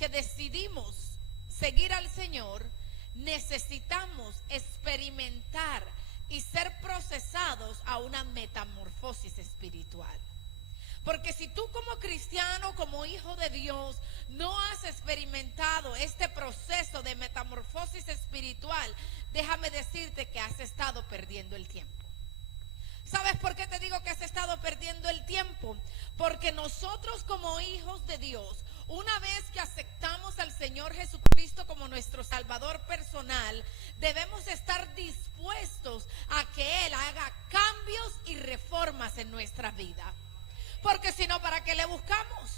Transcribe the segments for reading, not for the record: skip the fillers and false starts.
que decidimos seguir al Señor, necesitamos experimentar y ser procesados a una metamorfosis espiritual. Porque si tú como cristiano, como hijo de Dios, no has experimentado este proceso de metamorfosis espiritual, déjame decirte que has estado perdiendo el tiempo. ¿Sabes por qué te digo que has estado perdiendo el tiempo? Porque nosotros como hijos de Dios, una vez que aceptamos al Señor Jesucristo como nuestro Salvador personal, debemos estar dispuestos a que Él haga cambios y reformas en nuestra vida. Porque si no, ¿para qué le buscamos?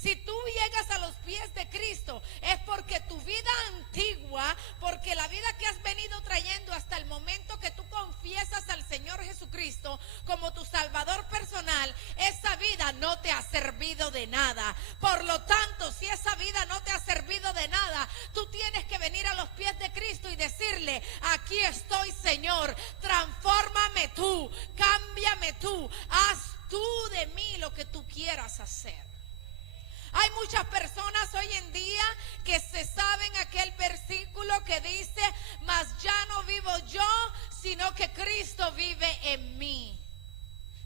Si tú llegas a los pies de Cristo, es porque tu vida antigua, porque la vida que has venido trayendo hasta el momento que tú confiesas al Señor Jesucristo como tu Salvador personal, esa vida no te ha servido de nada. Por lo tanto, si esa vida no te ha servido de nada, tú tienes que venir a los pies de Cristo y decirle: aquí estoy, Señor, transfórmame tú, cámbiame tú, haz tú de mí lo que tú quieras hacer. Hay muchas personas hoy en día que se saben aquel versículo que dice: mas ya no vivo yo, sino que Cristo vive en mí.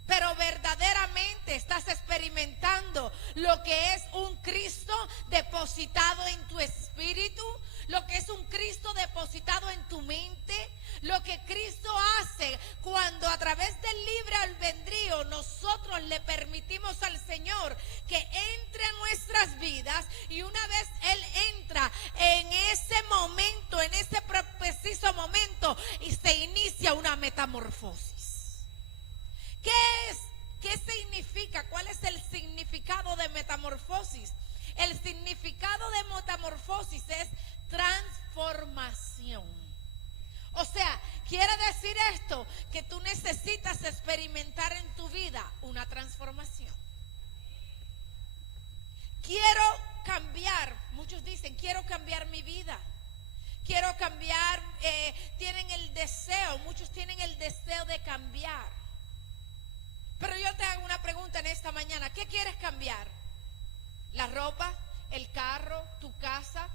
Pero verdaderamente estás experimentando lo que es un Cristo depositado en tu espíritu, lo que es un Cristo depositado en tu mente, lo que Cristo hace cuando a través del libre albedrío nosotros le permitimos al Señor que entre a nuestras vidas, y una vez Él entra en ese momento, en ese preciso momento, y se inicia una metamorfosis. ¿Qué significa? ¿Cuál es el significado de metamorfosis? El significado de metamorfosis es transformación. O sea, quiere decir esto, que tú necesitas experimentar en tu vida una transformación. Quiero cambiar, muchos dicen: quiero cambiar mi vida. Quiero cambiar, tienen el deseo, muchos tienen el deseo de cambiar. Pero yo te hago una pregunta en esta mañana: ¿qué quieres cambiar? ¿La ropa? ¿El carro? ¿Tu casa?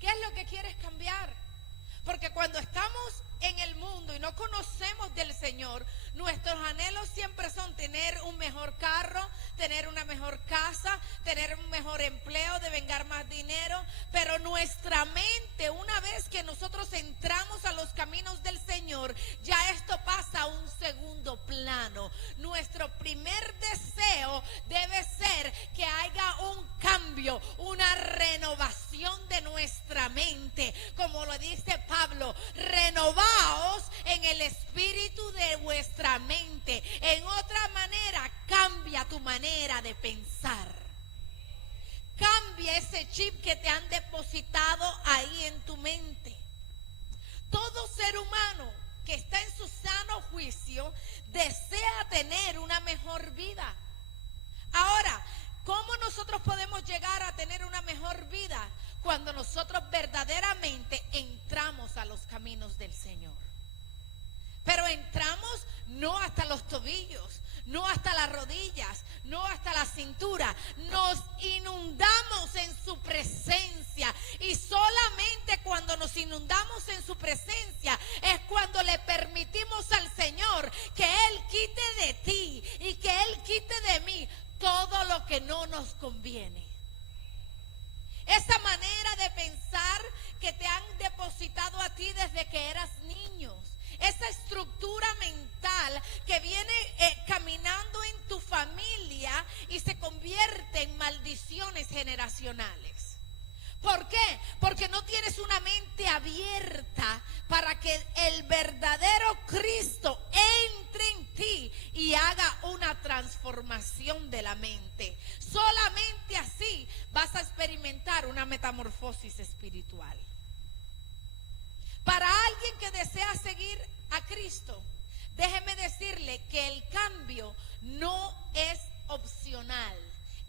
¿Qué es lo que quieres cambiar? Porque cuando estamos en el mundo y no conocemos del Señor, nuestros anhelos siempre son tener un mejor carro, tener una mejor casa, tener un mejor empleo, devengar más dinero. Pero nuestra mente, una vez que nosotros entramos a los caminos del Señor, ya esto pasa a un segundo plano. Nuestro primer deseo debe ser que haya un cambio, una renovación de nuestra mente. Como lo dice Pablo: renovaos en el espíritu de vuestra mente. En otra manera, cambia tu manera de pensar. Cambia ese chip que te han depositado ahí en tu mente. Todo ser humano que está en su sano juicio desea tener una mejor vida. Ahora, ¿cómo nosotros podemos llegar a tener una mejor vida? Cuando nosotros verdaderamente entramos a los caminos del Señor. Pero entramos no hasta los tobillos, no hasta las rodillas, no hasta la cintura. Nos inundamos en su presencia, y solamente cuando nos inundamos en su presencia es cuando le permitimos al Señor que Él quite de ti y que Él quite de mí todo lo que no nos conviene. Esa manera de pensar que te han depositado a ti desde que eras niños, esa estructura mental que viene caminando en tu familia y se convierte en maldiciones generacionales. ¿Por qué? Porque no tienes una mente abierta para que el verdadero Cristo entre en ti y haga una transformación de la mente. Solamente así vas a experimentar una metamorfosis espiritual. Para alguien que desea seguir a Cristo, déjeme decirle que el cambio no es opcional.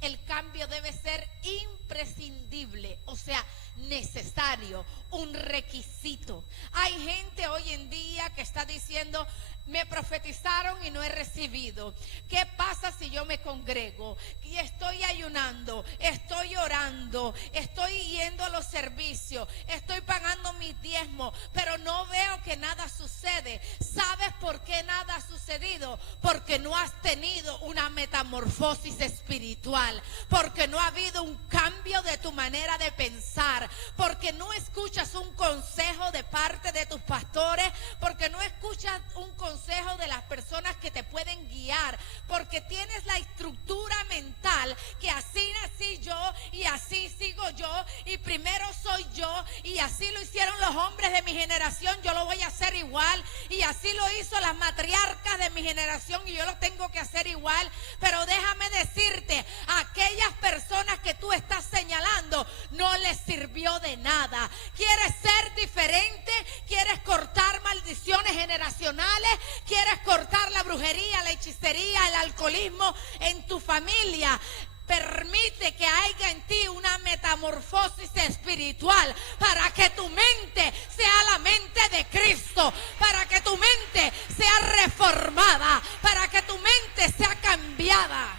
El cambio debe ser imprescindible, o sea, necesario, un requisito. Hay gente hoy en día que está diciendo: me profetizaron y no he recibido. ¿Qué pasa si yo me congrego? Y estoy ayunando, estoy orando. dando, estoy yendo a los servicios, estoy pagando mis diezmos, pero no veo que nada sucede. ¿Sabes por qué nada ha sucedido? Porque no has tenido una metamorfosis espiritual, porque no ha habido un cambio de tu manera de pensar, porque no escuchas un consejo de parte de tus pastores, porque no escuchas un consejo de las personas que te pueden guiar, porque tienes la estructura mental que así nací yo y así sigo yo y primero soy yo y así lo hicieron los hombres de mi generación, yo lo voy a hacer igual, y así lo hizo las matriarcas de mi generación y yo lo tengo que hacer igual. Pero déjame decirte, a aquellas personas que tú estás señalando no les sirvió de nada. ¿Quieres ser diferente? ¿Quieres cortar maldiciones generacionales? ¿Quieres cortar la brujería, la hechicería, el alcoholismo en tu familia? Permite que haya en ti una metamorfosis espiritual para que tu mente sea la mente de Cristo, para que tu mente sea reformada, para que tu mente sea cambiada.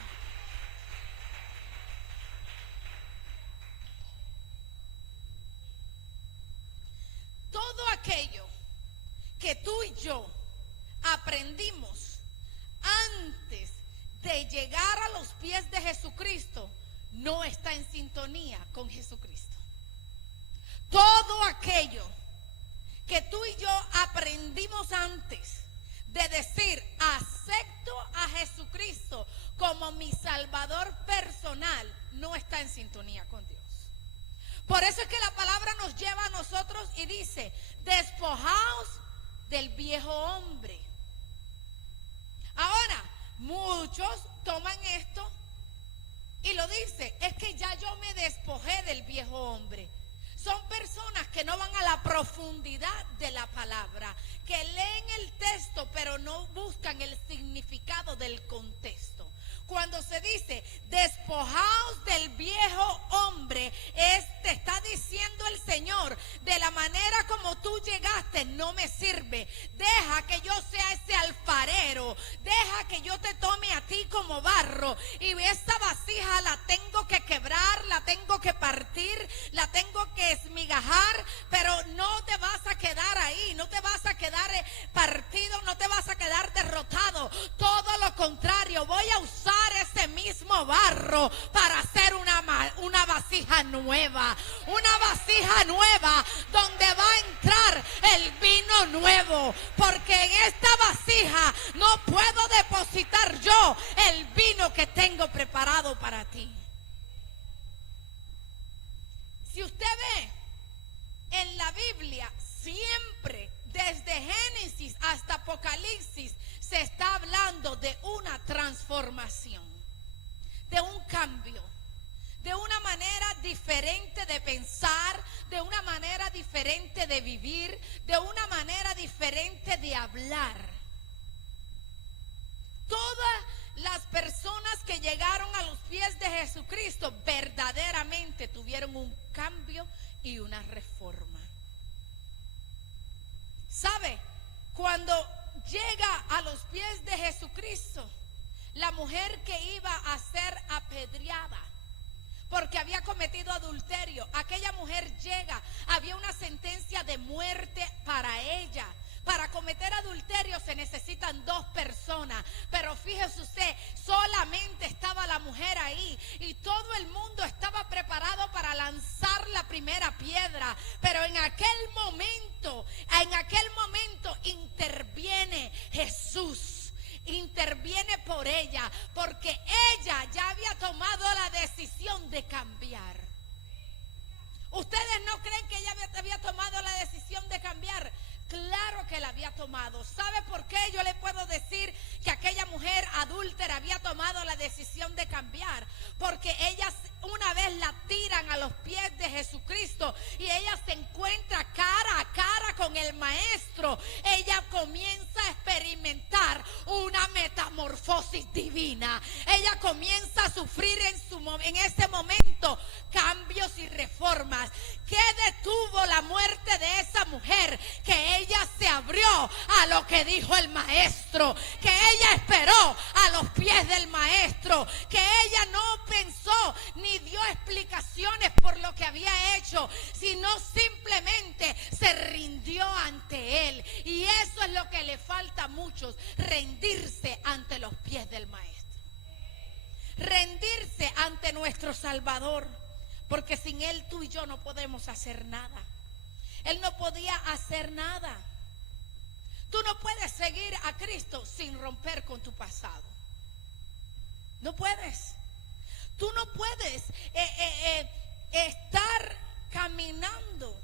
Todo aquello que tú y yo aprendimos antes de llegar a los pies de Jesucristo no está en sintonía con Jesucristo. Todo aquello que tú y yo aprendimos antes de decir acepto a Jesucristo como mi Salvador personal no está en sintonía con Dios. Por eso es que la palabra nos lleva a nosotros y dice: despojaos del viejo hombre. Ahora, muchos toman esto y lo dicen: es que ya yo me despojé del viejo hombre. Son personas que no van a la profundidad de la palabra, que leen el texto pero no buscan el significado del contexto. Cuando se dice despojaos del viejo hombre, te está diciendo el Señor: de la manera como tú llegaste no me sirve. Deja que yo sea ese alfarero, deja que yo te tome a ti como barro, y esta vasija la tengo que quebrar, la tengo que partir, la tengo que esmigajar, pero no te vas a quedar ahí, no te vas a quedar partido, no te vas a quedar derrotado. Todo lo contrario, voy a usar ese mismo barro para hacer una vasija nueva, donde va a entrar el vino nuevo, porque en esta vasija no puedo depositar yo el vino que tengo preparado para ti. Si usted ve en la Biblia, siempre desde Génesis hasta Apocalipsis se está hablando de una transformación, de un cambio, de una manera diferente de pensar, de una manera diferente de vivir, de una manera diferente de hablar. Todas las personas que llegaron a los pies de Jesucristo verdaderamente tuvieron un cambio y una reforma. ¿Sabe? Cuando llega a los pies de Jesucristo, la mujer que iba a ser apedreada porque había cometido adulterio, aquella mujer llega, había una sentencia de muerte para ella. Para cometer adulterio se necesitan 2 personas, pero fíjese usted, solamente estaba la mujer ahí y todo el mundo estaba preparado para lanzar la primera piedra. Pero en aquel momento interviene Jesús, interviene por ella, porque ella ya había tomado la decisión de cambiar. ¿Ustedes no creen que ella había tomado la decisión de cambiar? Claro que la había tomado. ¿Sabe por qué yo le puedo decir que aquella mujer adúltera había tomado la decisión de cambiar? Porque ella, una vez la tiran a los pies de Jesucristo y ella se encuentra cara a cara con el Maestro, ella comienza a experimentar una metamorfosis divina. Ella comienza a sufrir en ese momento cambios y reformas. ¿Qué detuvo la muerte de esa mujer? Que ella se abrió a lo que hecho, sino simplemente se rindió ante Él. Y eso es lo que le falta a muchos, rendirse ante los pies del Maestro. Rendirse ante nuestro Salvador, porque sin Él tú y yo no podemos hacer nada. Él no podía hacer nada. Tú no puedes seguir a Cristo sin romper con tu pasado. No puedes. Tú no puedes estar caminando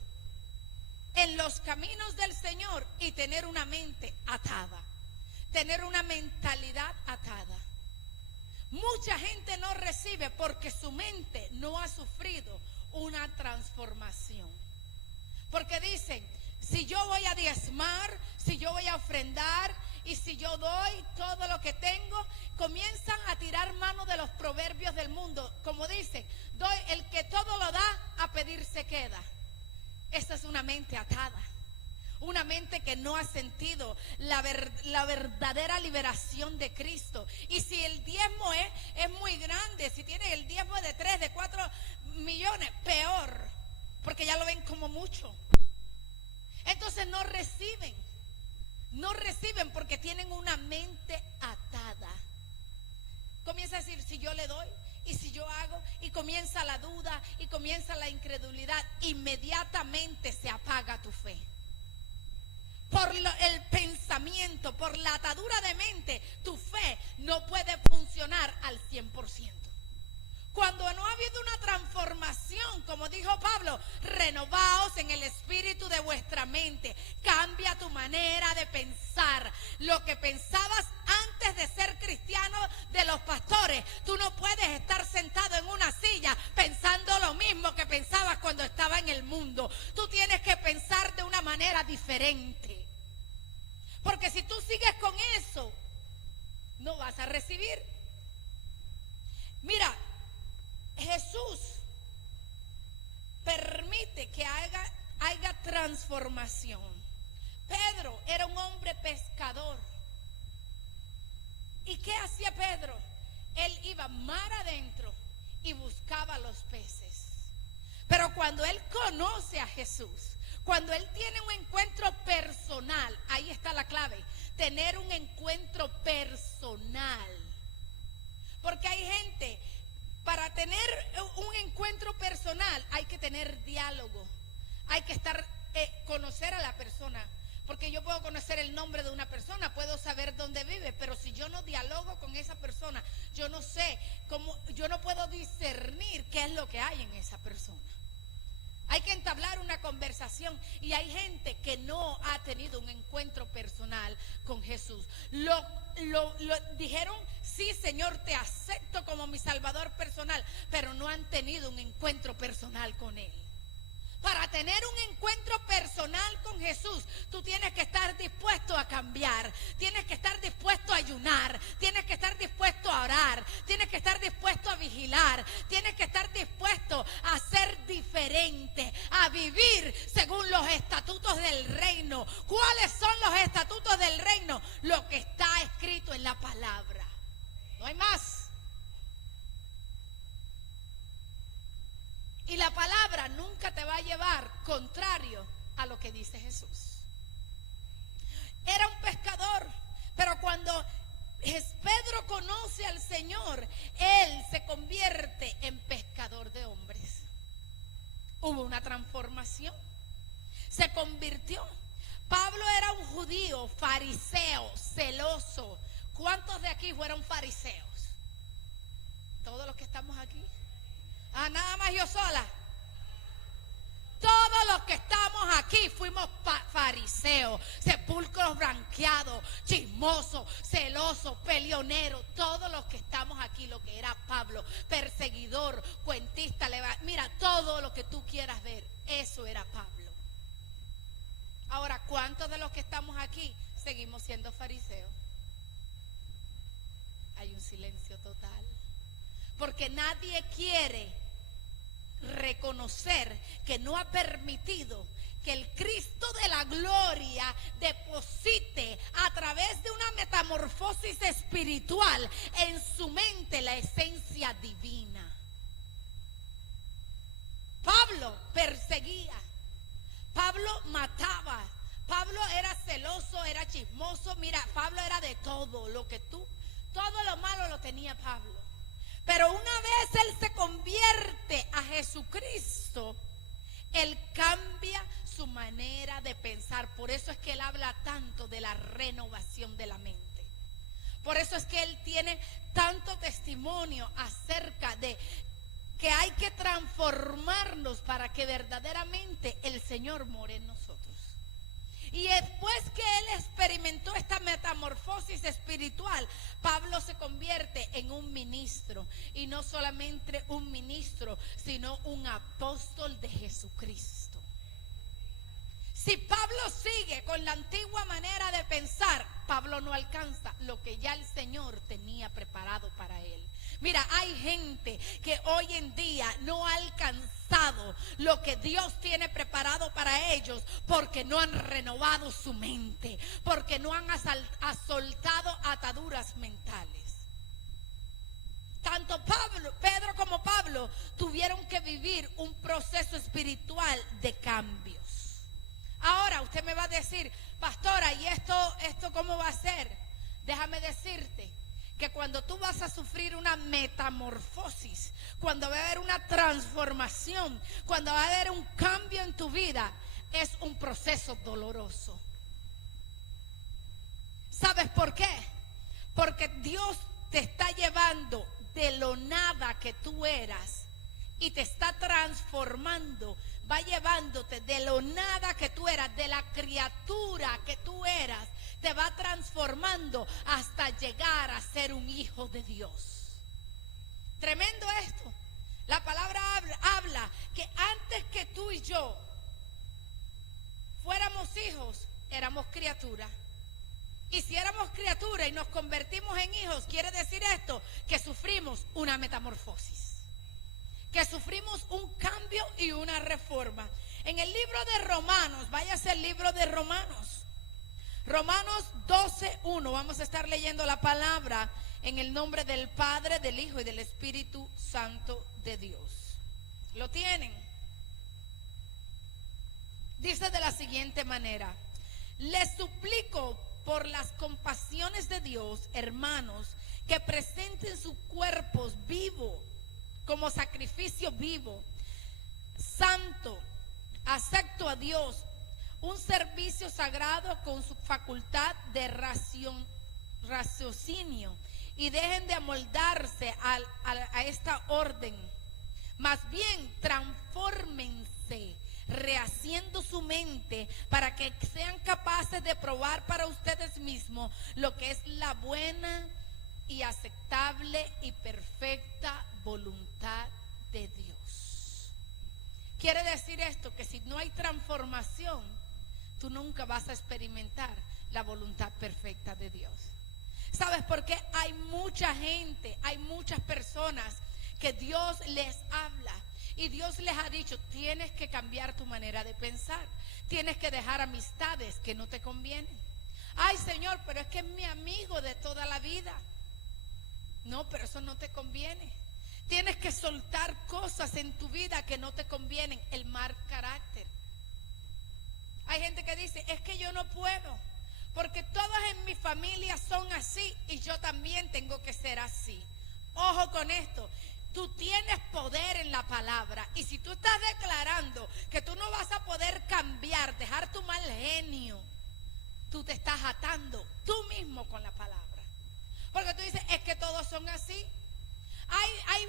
en los caminos del Señor y tener una mente atada, tener una mentalidad atada. Mucha gente no recibe porque su mente no ha sufrido una transformación. Porque dicen, si yo voy a diezmar, si yo voy a ofrendar y si yo doy todo lo que tengo, comienzan a tirar mano de los proverbios del mundo. Como dicen, doy el que todo lo da, a pedir se queda. Esa es una mente atada. Una mente que no ha sentido la verdadera liberación de Cristo. Y si el diezmo es muy grande, si tiene el diezmo de 3, de 4 millones, peor, porque ya lo ven como mucho. Entonces no reciben porque tienen una mente atada. Comienza a decir, si yo le doy y si yo hago, y comienza la duda y comienza la incredulidad, inmediatamente se apaga tu fe. Por el pensamiento, por la atadura de mente, tu fe no puede funcionar al 100%. Cuando no ha habido una transformación, como dijo Pablo, renovaos en el espíritu de vuestra mente. Cambia tu manera de pensar. Lo que pensabas antes de ser cristiano de los pastores, tú no puedes estar sentado en una silla pensando lo mismo que pensabas cuando estaba en el mundo. Tú tienes que pensar de una manera diferente. Porque si tú sigues con eso, no vas a recibir. Mira, Jesús permite que haya transformación. Pedro era un hombre pescador. ¿Y qué hacía Pedro? Él iba mar adentro y buscaba los peces. Pero cuando él conoce a Jesús, cuando él tiene un encuentro personal, ahí está la clave, tener un encuentro personal. Porque hay gente, para tener un encuentro personal hay que tener diálogo, hay que conocer a la persona. Porque yo puedo conocer el nombre de una persona, puedo saber dónde vive, pero si yo no dialogo con esa persona, yo no sé cómo, yo no puedo discernir qué es lo que hay en esa persona. Hay que entablar una conversación y hay gente que no ha tenido un encuentro personal con Jesús. Lo dijeron, sí, Señor, te acepto como mi Salvador personal, pero no han tenido un encuentro personal con Él. Para tener un encuentro personal con Jesús, tú tienes que estar dispuesto a cambiar, tienes que estar dispuesto a ayunar, tienes que estar dispuesto a orar, tienes que estar dispuesto a vigilar, tienes que estar dispuesto a ser diferente, a vivir según los estatutos del reino. ¿Cuáles son los estatutos del reino? Lo que está escrito en la palabra. No hay más. Y la palabra nunca te va a llevar contrario a lo que dice Jesús. Era un pescador, pero cuando Pedro conoce al Señor, él se convierte en pescador de hombres. Hubo una transformación. Se convirtió. Pablo era un judío, fariseo, celoso. ¿Cuántos de aquí fueron fariseos? Todos los que estamos aquí. Nada más yo sola. Todos los que estamos aquí fuimos fariseos, sepulcros blanqueados, chismosos, celosos, peleoneros. Todos los que estamos aquí, lo que era Pablo, perseguidor, cuentista, mira, todo lo que tú quieras ver, eso era Pablo. Ahora, ¿cuántos de los que estamos aquí seguimos siendo fariseos? Hay un silencio total. Porque nadie quiere reconocer que no ha permitido que el Cristo de la gloria deposite a través de una metamorfosis espiritual en su mente la esencia divina. Pablo Pablo perseguía, Pablo mataba, Pablo era celoso, era chismoso. Mira, Pablo era de todo todo lo malo lo tenía Pablo. Pero una vez él se convierte a Jesucristo, él cambia su manera de pensar. Por eso es que él habla tanto de la renovación de la mente. Por eso es que él tiene tanto testimonio acerca de que hay que transformarnos para que verdaderamente el Señor more en nosotros. Y después que él experimentó esta metamorfosis espiritual, Pablo se convierte en un ministro. Y no solamente un ministro, sino un apóstol de Jesucristo. Si Pablo sigue con la antigua manera de pensar, Pablo no alcanza lo que ya el Señor tenía preparado para él. Mira, hay gente que hoy en día no ha alcanzado lo que Dios tiene preparado para ellos porque no han renovado su mente, porque no han soltado ataduras mentales. Tanto Pedro como Pablo tuvieron que vivir un proceso espiritual de cambios. Ahora usted me va a decir, pastora, ¿y esto cómo va a ser? Déjame decirte que cuando tú vas a sufrir una metamorfosis, cuando va a haber una transformación, cuando va a haber un cambio en tu vida, es un proceso doloroso. ¿Sabes por qué? Porque Dios te está llevando de lo nada que tú eras y te está transformando, va llevándote de lo nada que tú eras, de la criatura que tú eras, te va transformando hasta llegar a ser un hijo de Dios. Tremendo esto. La palabra habla que antes que tú y yo fuéramos hijos, éramos criaturas. Y si éramos criaturas y nos convertimos en hijos, quiere decir esto, que sufrimos una metamorfosis, que sufrimos un cambio y una reforma. En el libro de Romanos, váyase al libro de Romanos 12:1, vamos a estar leyendo la palabra en el nombre del Padre, del Hijo y del Espíritu Santo de Dios. ¿Lo tienen? Dice de la siguiente manera: les suplico por las compasiones de Dios, hermanos, que presenten sus cuerpos vivos, como sacrificio vivo, santo, acepto a Dios, un servicio sagrado con su facultad de raciocinio, y dejen de amoldarse a esta orden. Más bien, transfórmense, rehaciendo su mente para que sean capaces de probar para ustedes mismos lo que es la buena y aceptable y perfecta voluntad de Dios. Quiere decir esto, que si no hay transformación, tú nunca vas a experimentar la voluntad perfecta de Dios. ¿Sabes por qué? Hay mucha gente, hay muchas personas que Dios les habla y Dios les ha dicho, tienes que cambiar tu manera de pensar, tienes que dejar amistades que no te convienen. Ay, Señor, pero es que es mi amigo de toda la vida. No, pero eso no te conviene. Tienes que soltar cosas en tu vida que no te convienen, el mal carácter. Hay gente que dice, es que yo no puedo, porque todas en mi familia son así y yo también tengo que ser así. Ojo con esto. Tú tienes poder en la palabra, y si tú estás declarando que tú no vas a poder cambiar, dejar tu mal genio, tú te estás atando tú mismo con la palabra. Porque tú dices, es que todos son así.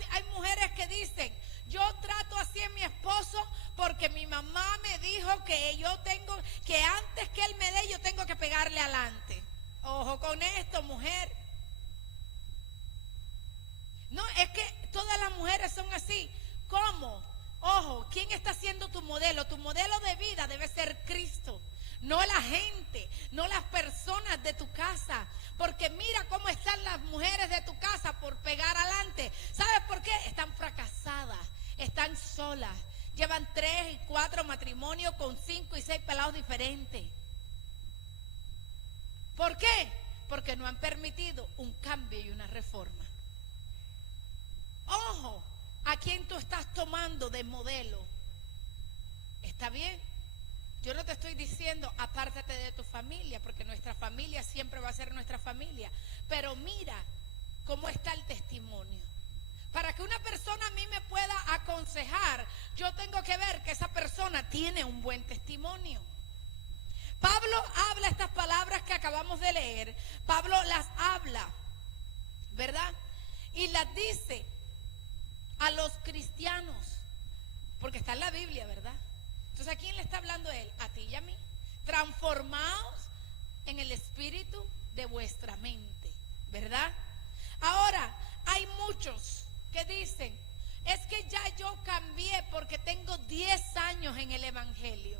Hay mujeres que dicen, yo trato así a mi esposo porque mi mamá me dijo que yo tengo, que antes que él me dé, yo tengo que pegarle adelante. Ojo con esto, mujer. No, es que todas las mujeres son así. ¿Cómo? Ojo, ¿quién está siendo tu modelo? Tu modelo de vida debe ser Cristo, no la gente, no las personas de tu casa. Porque mira cómo están las mujeres de tu casa por pegar adelante. ¿Sabes por qué? Están fracasadas, están solas, llevan 3 y 4 matrimonios con 5 y 6 pelados diferentes. ¿Por qué? Porque no han permitido un cambio y una reforma. Ojo, ¿a quién tú estás tomando de modelo? Está bien. Yo no te estoy diciendo apártate de tu familia, porque nuestra familia siempre va a ser nuestra familia. Pero mira cómo está el testimonio. Para que una persona a mí me pueda aconsejar, yo tengo que ver que esa persona tiene un buen testimonio. Pablo habla estas palabras que acabamos de leer. Pablo las habla, ¿verdad? Y las dice a los cristianos, porque está en la Biblia, ¿verdad? Entonces, ¿a quién le está hablando él? A ti y a mí. Transformaos en el espíritu de vuestra mente, ¿verdad? Ahora, hay muchos que dicen, es que ya yo cambié porque tengo 10 años en el evangelio.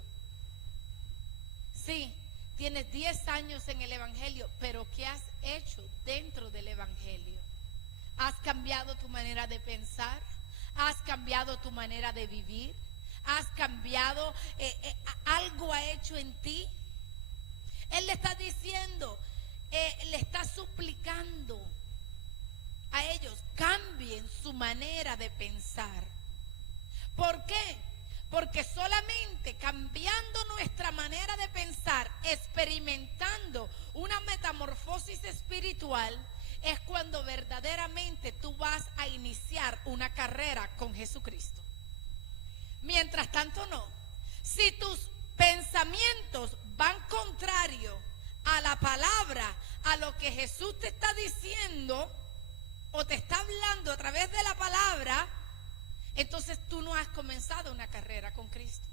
Sí, tienes 10 años en el evangelio, pero ¿qué has hecho dentro del evangelio? ¿Has cambiado tu manera de pensar? ¿Has cambiado tu manera de vivir? ¿Has cambiado? ¿Algo ha hecho en ti? Él le está diciendo, le está suplicando a ellos, cambien su manera de pensar. ¿Por qué? Porque solamente cambiando nuestra manera de pensar, experimentando una metamorfosis espiritual, es cuando verdaderamente tú vas a iniciar una carrera con Jesucristo. Mientras tanto no. Si tus pensamientos van contrario a la palabra, a lo que Jesús te está diciendo o te está hablando a través de la palabra, entonces tú no has comenzado una carrera con Cristo.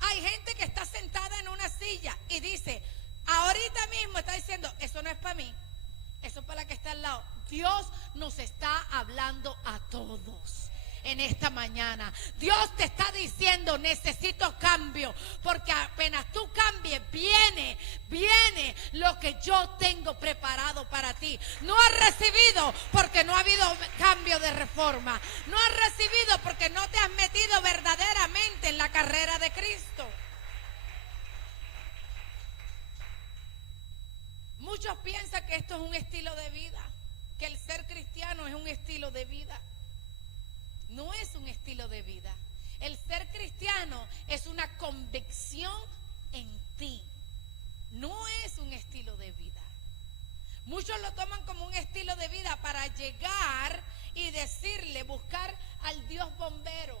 Hay gente que está sentada en una silla y dice, ahorita mismo está diciendo, eso no es para mí, eso es para la que está al lado. Dios nos está hablando a todos en esta mañana. Dios te está diciendo, necesito cambio, porque apenas tú cambies, viene lo que yo tengo preparado para ti. No has recibido porque no ha habido cambio de reforma. No has recibido porque no te has metido verdaderamente en la carrera de Cristo. Muchos piensan que esto es un estilo de vida, que el ser cristiano es un estilo de vida. No es un estilo de vida. El ser cristiano es una convicción en ti. No es un estilo de vida. Muchos lo toman como un estilo de vida para llegar y decirle, buscar al Dios bombero.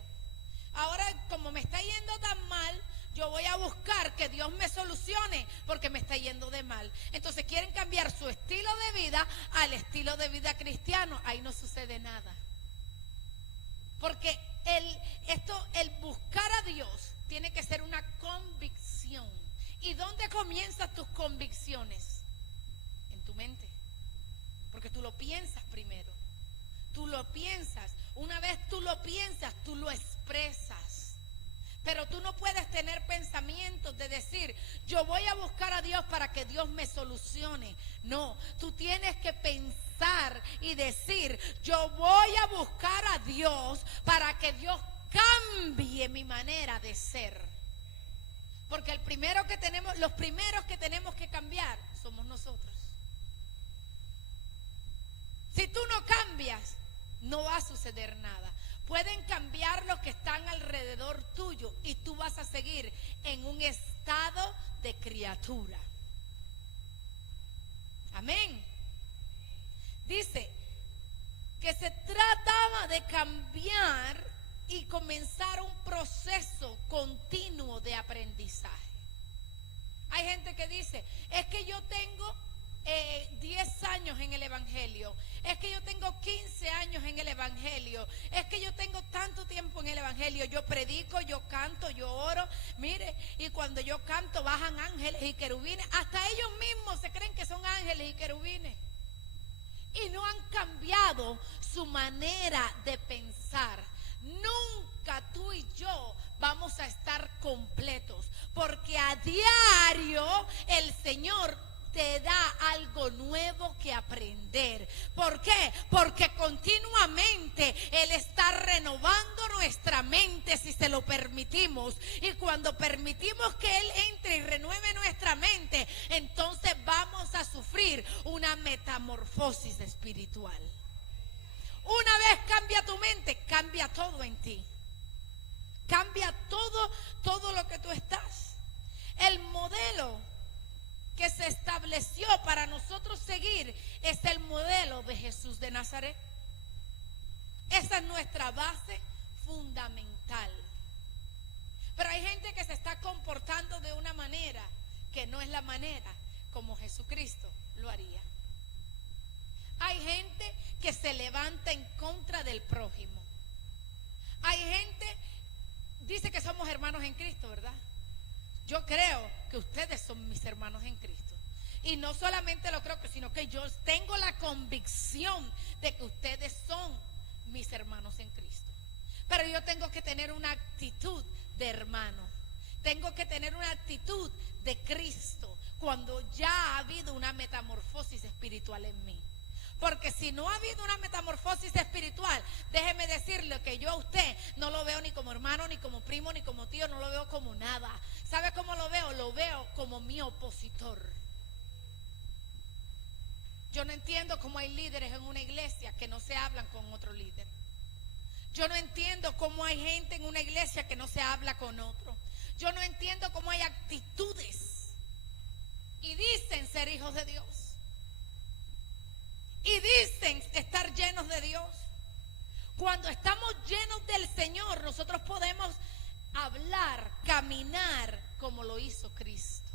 Ahora, como me está yendo tan mal, yo voy a buscar que Dios me solucione porque me está yendo de mal. Entonces quieren cambiar su estilo de vida al estilo de vida cristiano. Ahí no sucede nada. Porque el buscar a Dios tiene que ser una convicción. ¿Y dónde comienzan tus convicciones? En tu mente. Porque tú lo piensas primero. Tú lo piensas. Una vez tú lo piensas, tú lo expresas. Pero tú no puedes tener pensamientos de decir, yo voy a buscar a Dios para que Dios me solucione. No, tú tienes que pensar y decir, yo voy a buscar a Dios para que Dios cambie mi manera de ser. Porque los primeros que tenemos que cambiar somos nosotros. Si tú no cambias, no va a suceder nada. Pueden cambiar los que están alrededor tuyo y tú vas a seguir en un estado de criatura. Amén. Dice que se trataba de cambiar y comenzar un proceso continuo de aprendizaje. Hay gente que dice, es que yo tengo 10 años en el evangelio, es que yo tengo 15 años en el evangelio, es que yo tengo tanto tiempo en el evangelio, yo predico, yo canto, yo oro, mire, y cuando yo canto bajan ángeles y querubines, hasta ellos mismos se creen que son ángeles y querubines y no han cambiado su manera de pensar. Nunca tú y yo vamos a estar completos, porque a diario el Señor te da algo nuevo que aprender. ¿Por qué? Porque continuamente Él está renovando nuestra mente si se lo permitimos. Y cuando permitimos que Él entre y renueve nuestra mente, entonces vamos a sufrir una metamorfosis espiritual. Una vez cambia tu mente, cambia todo en ti. Cambia todo se estableció para nosotros seguir es el modelo de Jesús de Nazaret. Esa es nuestra base fundamental. Pero hay gente que se está comportando de una manera que no es la manera como Jesucristo lo haría. Hay gente que se levanta en contra del prójimo. Hay gente, dice que somos hermanos en Cristo, ¿verdad? Yo creo que ustedes son mis hermanos en Cristo. Y no solamente lo creo, sino que yo tengo la convicción de que ustedes son mis hermanos en Cristo. Pero yo tengo que tener una actitud de hermano. Tengo que tener una actitud de Cristo cuando ya ha habido una metamorfosis espiritual en mí. Porque si no ha habido una metamorfosis espiritual, déjeme decirle que yo a usted no lo veo ni como hermano, ni como primo, ni como tío, no lo veo como nada. ¿Sabe cómo lo veo? Lo veo como mi opositor. Yo no entiendo cómo hay líderes en una iglesia que no se hablan con otro líder. Yo no entiendo cómo hay gente en una iglesia que no se habla con otro. Yo no entiendo cómo hay actitudes y dicen ser hijos de Dios. Y dicen estar llenos de Dios. Cuando estamos llenos del Señor, nosotros podemos hablar, caminar como lo hizo Cristo.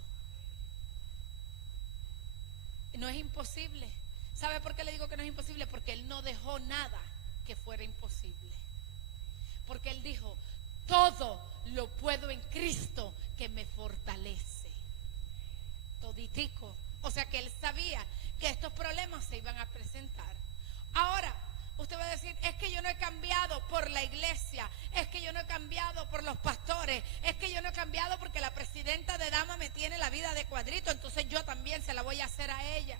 No es imposible. ¿Sabe por qué le digo que no es imposible? Porque Él no dejó nada que fuera imposible. Porque Él dijo, todo lo puedo en Cristo que me fortalece. Toditico. O sea que Él sabía que estos problemas se iban a presentar. Ahora, usted va a decir, es que yo no he cambiado por la iglesia, es que yo no he cambiado por los pastores, es que yo no he cambiado porque la presidenta de dama me tiene la vida de cuadrito, entonces yo también se la voy a hacer a ella.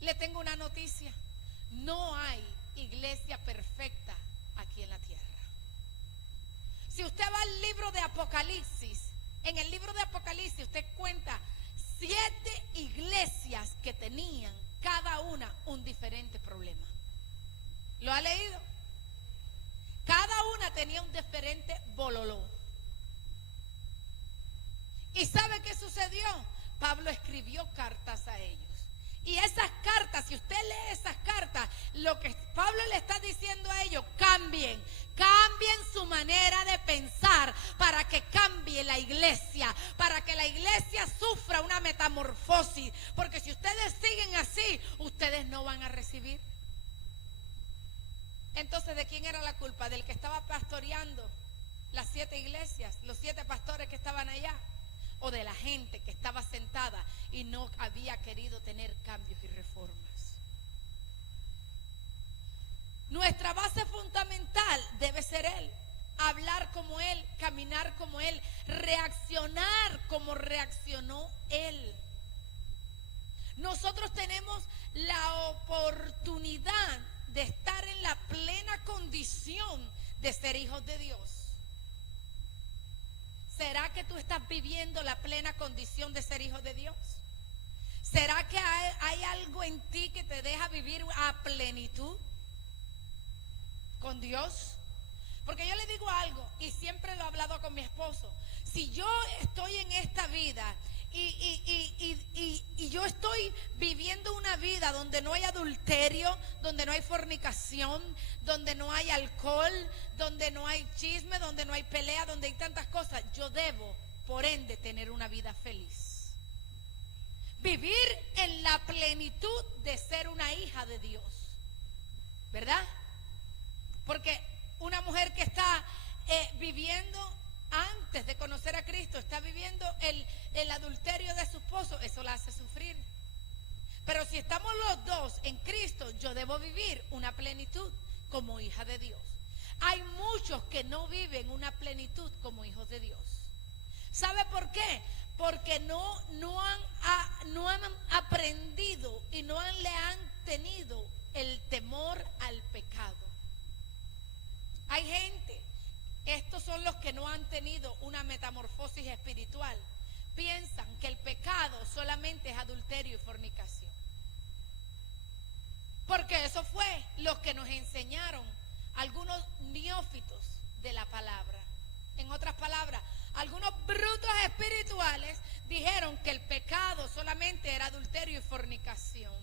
Le tengo una noticia, no hay iglesia perfecta aquí en la tierra. Si usted va al libro de Apocalipsis, en el libro de Apocalipsis usted cuenta 7 iglesias que tenían cada una un diferente problema. ¿Lo ha leído? Cada una tenía un diferente bololó. ¿Y sabe qué sucedió? Pablo escribió cartas a ellos. Y esas cartas, si usted lee esas cartas, lo que Pablo le está diciendo a ellos, cambien su manera de pensar para que cambie la iglesia, para que la iglesia sufra una metamorfosis, porque si ustedes siguen así, ustedes no van a recibir. Entonces, ¿de quién era la culpa? ¿Del que estaba pastoreando las 7 iglesias, los 7 pastores que estaban allá? ¿O de la gente que estaba sentada y no había querido tener cambios y reformas? Nuestra base fundamental debe ser Él. Hablar como Él, caminar como Él, reaccionar como reaccionó Él. Nosotros tenemos la oportunidad de estar en la plena condición de ser hijos de Dios. ¿Será que tú estás viviendo la plena condición de ser hijo de Dios? ¿Será que hay algo en ti que te deja vivir a plenitud con Dios? Porque yo le digo algo, y siempre lo he hablado con mi esposo. Si yo estoy en esta vida y yo estoy viviendo una vida donde no hay adulterio, donde no hay fornicación, donde no hay alcohol, donde no hay chisme, donde no hay pelea, donde hay tantas cosas, yo debo, por ende, tener una vida feliz. Vivir en la plenitud de ser una hija de Dios, ¿verdad? Porque una mujer que está viviendo antes de conocer a Cristo, está viviendo el adulterio de su esposo, eso la hace sufrir. Pero si estamos los dos en Cristo, yo debo vivir una plenitud como hija de Dios. Hay muchos que no viven una plenitud como hijos de Dios. ¿Sabe por qué? Porque no han aprendido y le han tenido el temor al pecado. Hay gente, estos son los que no han tenido una metamorfosis espiritual. Piensan que el pecado solamente es adulterio y fornicación. Porque eso fue lo que nos enseñaron algunos neófitos de la palabra. En otras palabras, algunos brutos espirituales dijeron que el pecado solamente era adulterio y fornicación.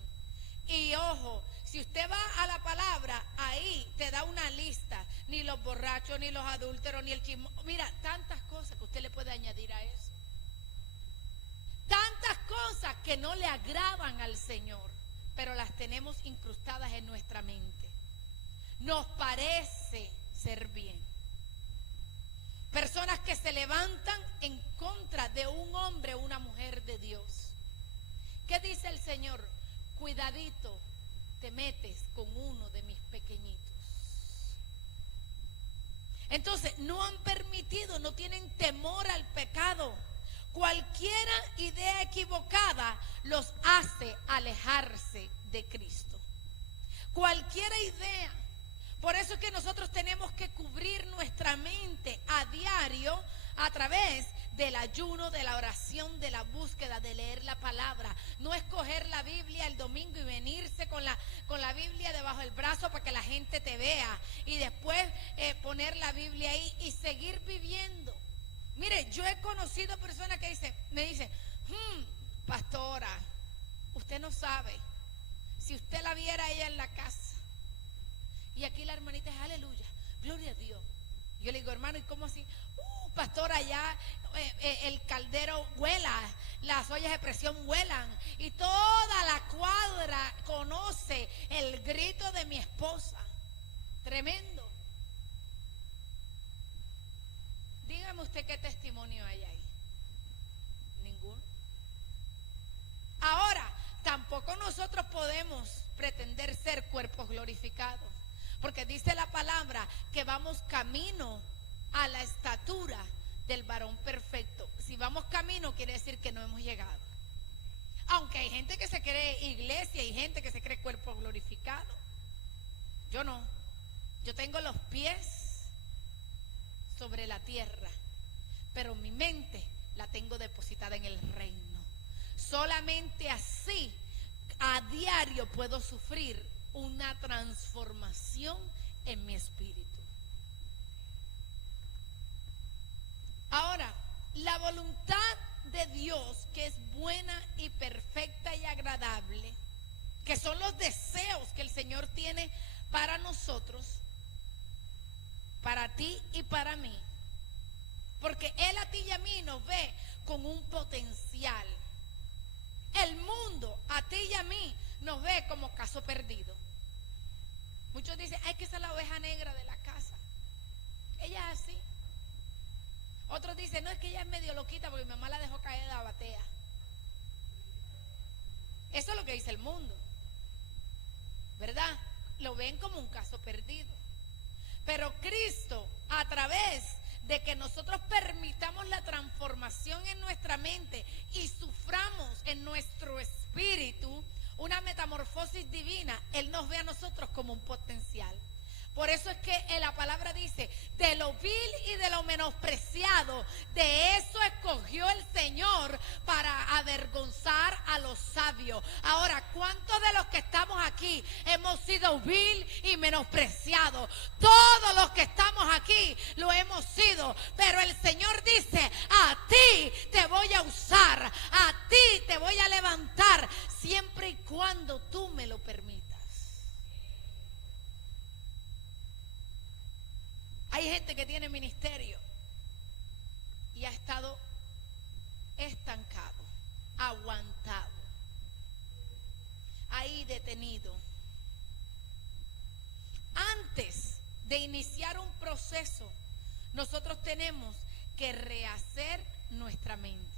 Y ojo, si usted va a la palabra, ahí te da una lista. Ni los borrachos, ni los adúlteros, ni el chismo. Mira, tantas cosas que usted le puede añadir a eso. Tantas cosas que no le agradan al Señor, pero las tenemos incrustadas en nuestra mente. Nos parece ser bien. Personas que se levantan en contra de un hombre o una mujer de Dios. ¿Qué dice el Señor? Cuidadito, te metes con uno de mis pequeñitos. Entonces, no han permitido, no tienen temor al pecado. Cualquier idea equivocada los hace alejarse de Cristo. Cualquier idea. Por eso es que nosotros tenemos que cubrir nuestra mente a diario a través del ayuno, de la oración, de la búsqueda, de leer la palabra. No es coger la Biblia el domingo y venirse con la Biblia debajo del brazo para que la gente te vea y después poner la Biblia ahí y seguir viviendo. Mire, yo he conocido personas que me dicen, pastora, usted no sabe, si usted la viera a ella en la casa, y aquí la hermanita es aleluya, gloria a Dios. Yo le digo, hermano, ¿y cómo así? Pastora, ya el caldero vuela, las ollas de presión vuelan, y toda la cuadra conoce el grito de mi esposa. Tremendo. Dígame usted qué testimonio hay ahí. Ninguno. Ahora, tampoco nosotros podemos pretender ser cuerpos glorificados, porque dice la palabra que vamos camino a la estatura del varón perfecto. Si vamos camino, quiere decir que no hemos llegado. Aunque hay gente que se cree iglesia y gente que se cree cuerpo glorificado. Yo no. Yo tengo los pies sobre la tierra, pero mi mente la tengo depositada en el reino. Solamente así a diario puedo sufrir una transformación en mi espíritu. Ahora, la voluntad de Dios, que es buena y perfecta y agradable, que son los deseos que el Señor tiene para nosotros, para ti y para mí, porque Él a ti y a mí nos ve con un potencial. El mundo a ti y a mí nos ve como caso perdido. Muchos dicen, ay, que esa es la oveja negra de la casa. Ella es así. Otros dicen, no, es que ella es medio loquita porque mi mamá la dejó caer de la batea. Eso es lo que dice el mundo, ¿verdad? Lo ven como un caso perdido. Pero Cristo, a través de que nosotros permitamos la transformación en nuestra mente y suframos en nuestro espíritu una metamorfosis divina, Él nos ve a nosotros como un potencial. Por eso es que la palabra dice, de lo vil y de lo menospreciado, de eso escogió el Señor para avergonzar a los sabios. Ahora, ¿cuántos de los que estamos aquí hemos sido vil y menospreciados? Todos los que estamos aquí lo hemos sido, pero el Señor dice, a ti te voy a usar, a ti te voy a levantar, siempre y cuando tú me lo permitas. Hay gente que tiene ministerio y ha estado estancado, aguantado, ahí detenido. Antes de iniciar un proceso, nosotros tenemos que rehacer nuestra mente.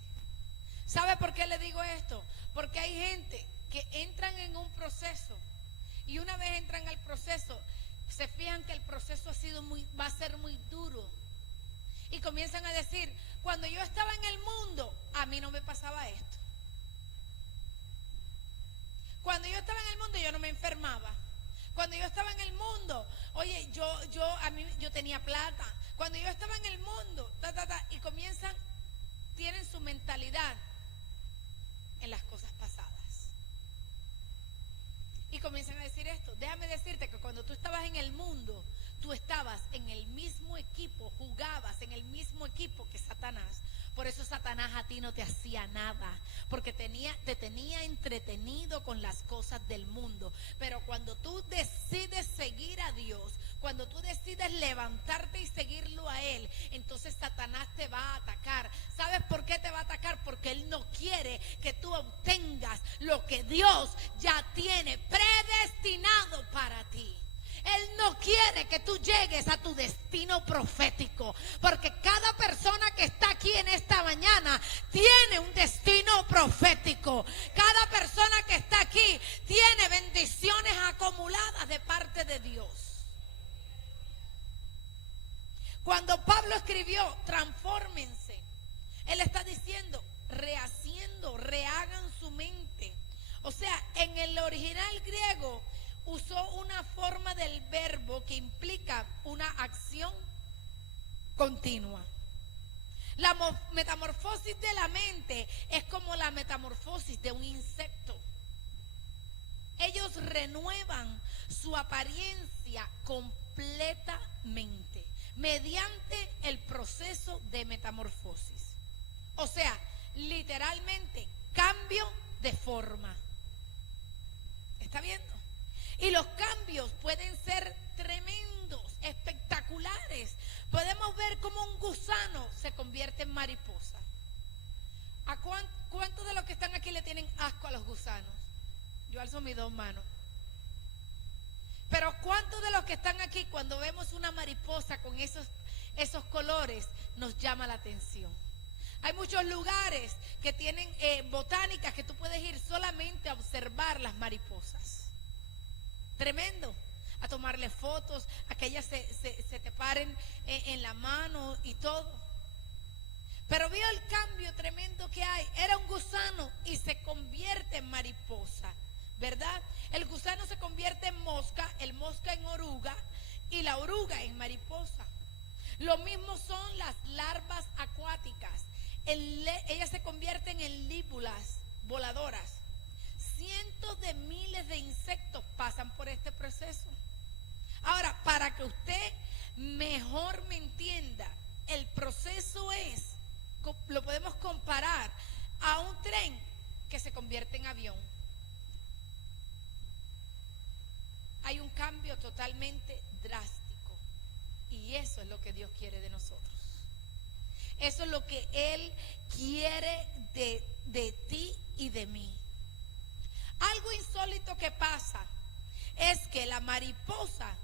¿Sabe por qué le digo esto? Porque hay gente que entran en un proceso y una vez entran al proceso, se fijan que el proceso va a ser muy duro y comienzan a decir, cuando yo estaba en el mundo a mí no me pasaba esto, cuando yo estaba en el mundo yo no me enfermaba, cuando yo estaba en el mundo, oye, yo tenía plata, cuando yo estaba en el mundo, y tienen su mentalidad en las cosas pasadas. Y comienzan a decir esto. Déjame decirte que cuando tú estabas en el mundo, tú estabas en el mismo equipo, jugabas en el mismo equipo que Satanás. Por eso Satanás a ti no te hacía nada, porque te tenía entretenido con las cosas del mundo. Pero cuando tú decides seguir a Dios, cuando tú decides levantarte y seguirlo a Él, entonces Satanás te va a atacar. ¿Sabes por qué te va a atacar? Porque Él no quiere que tú obtengas lo que Dios ya tiene predestinado para ti. Él no quiere que tú llegues a tu destino profético, porque cada persona que está aquí en esta mañana tiene un destino profético. Cada persona que está aquí tiene bendiciones acumuladas de parte de Dios. Cuando Pablo escribió, transfórmense, él está diciendo, rehaciendo, rehagan su mente. O sea, en el original griego usó una forma del verbo que implica una acción continua. La metamorfosis de la mente es como la metamorfosis de un insecto. Ellos renuevan su apariencia completamente mediante el proceso de metamorfosis. O sea, literalmente, cambio de forma. ¿Está viendo? Y los cambios pueden ser tremendos, espectaculares. Podemos ver cómo un gusano se convierte en mariposa. ¿A cuántos de los que están aquí le tienen asco a los gusanos? Yo alzo mis dos manos. Pero ¿cuántos de los que están aquí, cuando vemos una mariposa con esos colores, nos llama la atención? Hay muchos lugares que tienen botánicas que tú puedes ir solamente a observar las mariposas. Tremendo. A tomarle fotos, a que ellas se te paren en la mano y todo. Pero vio el cambio tremendo que hay. Era un gusano y se convierte en mariposa, ¿verdad? El gusano se convierte en mosca, el mosca en oruga y la oruga en mariposa. Lo mismo son las larvas acuáticas. Ellas se convierten en lípulas voladoras. Cientos de miles de insectos pasan por este proceso. Ahora, para que usted mejor me entienda, el proceso lo podemos comparar a un tren que se convierte en avión. Hay un cambio totalmente drástico, y eso es lo que Dios quiere de nosotros. Eso es lo que Él quiere de ti y de mí. Algo insólito que pasa es que la mariposa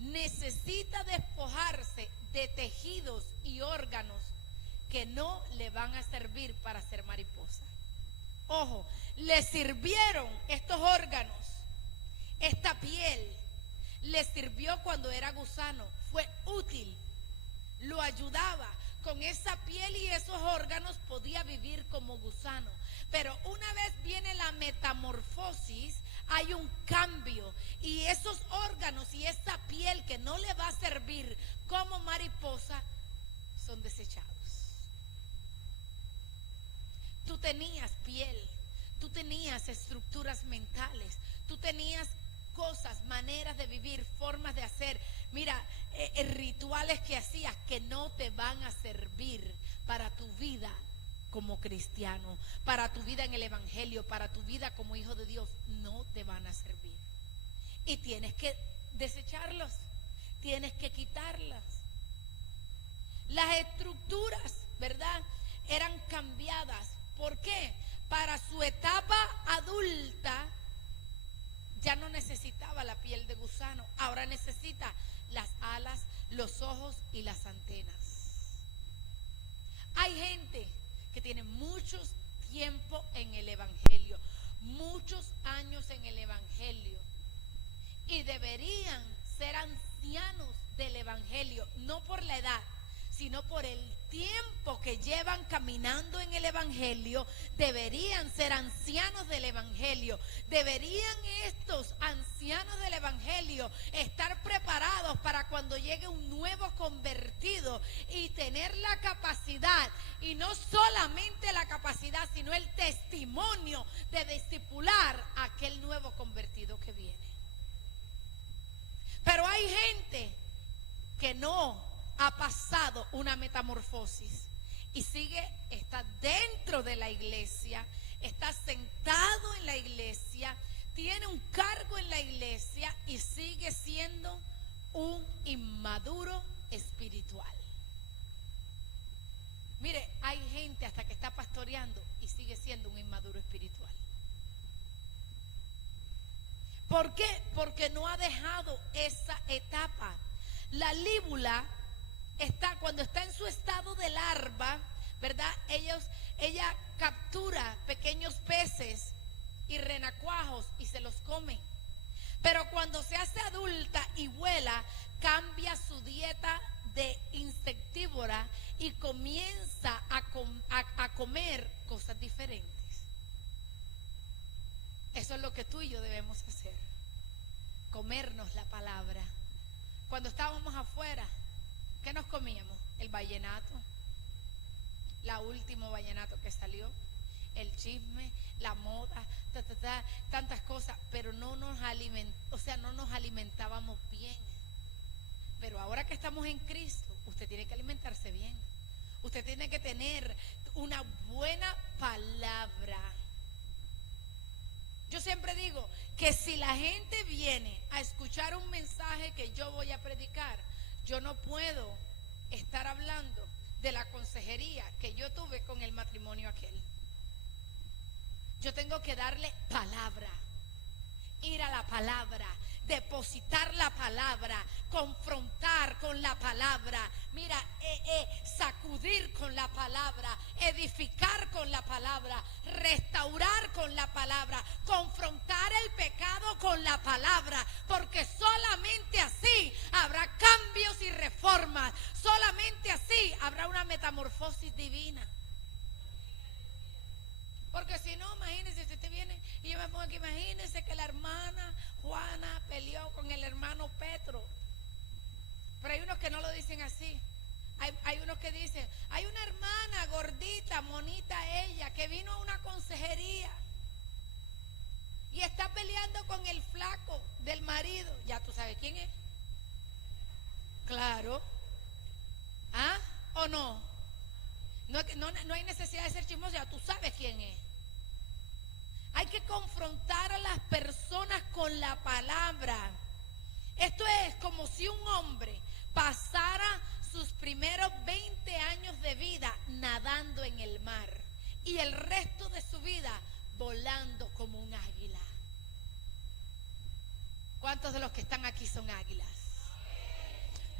necesita despojarse de tejidos y órganos que no le van a servir para ser mariposa. Ojo, le sirvieron estos órganos, esta piel, le sirvió cuando era gusano, fue útil, lo ayudaba. Con esa piel y esos órganos podía vivir como gusano. Pero una vez viene la metamorfosis, hay un cambio. Y esos órganos y esa piel que no le va a servir como mariposa son desechados. Tú tenías piel, tú tenías estructuras mentales, tú tenías cosas, maneras de vivir, formas de hacer, mira, rituales que hacías que no te van a servir para tu vida como cristiano, para tu vida en el evangelio, para tu vida como hijo de Dios, no te van a servir. Y tienes que desecharlos, tienes que quitarlas. Las estructuras, ¿verdad?, eran cambiadas. ¿Por qué? Para su etapa adulta ya no necesitaba la piel de gusano, ahora necesita las alas, los ojos y las antenas. Hay gente que tiene mucho tiempo en el evangelio, muchos años en el evangelio, y deberían ser ancianos del evangelio, no por la edad, sino por el tiempo que llevan caminando en el evangelio. Deberían ser ancianos del evangelio. Deberían estos ancianos del evangelio estar preparados para cuando llegue un nuevo convertido y tener la capacidad, y no solamente la capacidad, sino el testimonio de discipular a aquel nuevo convertido que viene. Pero hay gente que no ha pasado una metamorfosis y está dentro de la iglesia, está sentado en la iglesia, tiene un cargo en la iglesia y sigue siendo un inmaduro espiritual. Mire, hay gente hasta que está pastoreando y sigue siendo un inmaduro espiritual. ¿Por qué? Porque no ha dejado esa etapa. La líbula cuando está en su estado de larva, ¿verdad? Ella captura pequeños peces y renacuajos y se los come. Pero cuando se hace adulta y vuela, cambia su dieta de insectívora y comienza a comer cosas diferentes. Eso es lo que tú y yo debemos hacer, comernos la palabra. Cuando estábamos afuera, ¿qué nos comíamos? El vallenato, la último vallenato que salió, el chisme, la moda, tantas cosas, pero no nos alimentábamos bien. Pero ahora que estamos en Cristo, usted tiene que alimentarse bien. Usted tiene que tener una buena palabra. Yo siempre digo que si la gente viene a escuchar un mensaje que yo voy a predicar, yo no puedo estar hablando de la consejería que yo tuve con el matrimonio aquel. Yo tengo que darle palabra, ir a la palabra, depositar la palabra, confrontar con la palabra, mira, sacudir con la palabra, edificar con la palabra, restaurar con la palabra, confrontar el pecado con la palabra, porque solamente así habrá cambios y reformas, solamente así habrá una metamorfosis divina. Porque si no, imagínense, si usted viene y yo me pongo aquí, imagínense que la hermana Juana peleó con el hermano Petro. Pero hay unos que no lo dicen así. Hay unos que dicen, hay una hermana gordita, monita ella, que vino a una consejería y está peleando con el flaco del marido. Ya tú sabes quién es. Claro. ¿Ah? ¿O no? No hay necesidad de ser chismoso, ya tú sabes quién es. Hay que confrontar a las personas con la palabra. Esto es como si un hombre pasara sus primeros 20 años de vida nadando en el mar y el resto de su vida volando como un águila. ¿Cuántos de los que están aquí son águilas?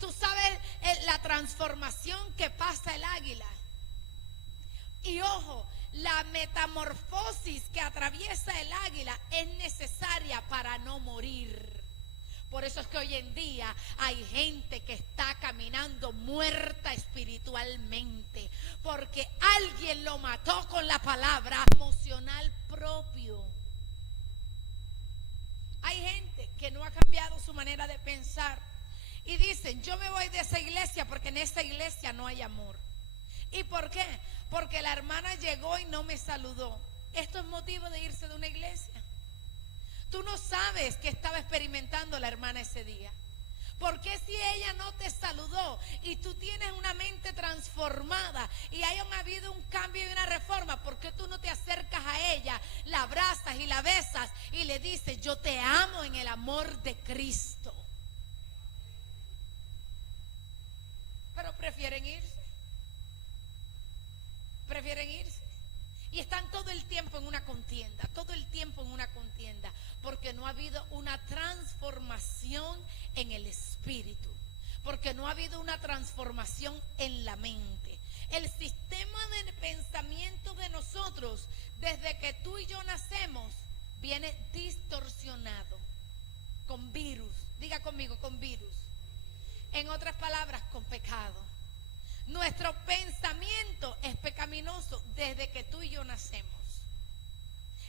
Tú sabes la transformación que pasa el águila. Y ojo, la metamorfosis que atraviesa el águila es necesaria para no morir. Por eso es que hoy en día hay gente que está caminando muerta espiritualmente, porque alguien lo mató con la palabra emocional propio. Hay gente que no ha cambiado su manera de pensar y dicen, yo me voy de esa iglesia porque en esa iglesia no hay amor. ¿Y por qué? Porque la hermana llegó y no me saludó. Esto es motivo de irse de una iglesia. Tú no sabes qué estaba experimentando la hermana ese día. ¿Por qué si ella no te saludó y tú tienes una mente transformada y haya habido un cambio y una reforma, por qué tú no te acercas a ella, la abrazas y la besas y le dices, yo te amo en el amor de Cristo? Pero prefieren irse. Prefieren irse. Y están todo el tiempo en una contienda, todo el tiempo en una contienda, porque no ha habido una transformación en el espíritu, porque no ha habido una transformación en la mente. El sistema de pensamiento de nosotros, desde que tú y yo nacemos, viene distorsionado, con virus. Diga conmigo, con virus. En otras palabras, con pecado. Nuestro pensamiento es pecaminoso desde que tú y yo nacemos.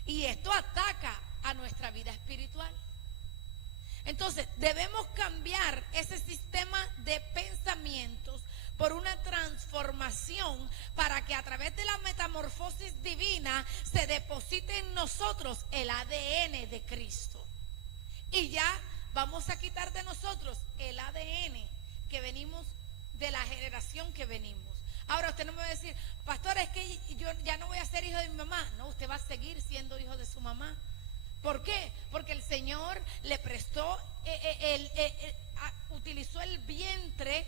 Y esto ataca a nuestra vida espiritual. Entonces, debemos cambiar ese sistema de pensamientos por una transformación para que a través de la metamorfosis divina se deposite en nosotros el ADN de Cristo. Y ya vamos a quitar de nosotros el ADN que venimos de la generación que venimos. Ahora usted no me va a decir, pastor, es que yo ya no voy a ser hijo de mi mamá. No, usted va a seguir siendo hijo de su mamá. ¿Por qué? Porque el Señor le prestó, utilizó el vientre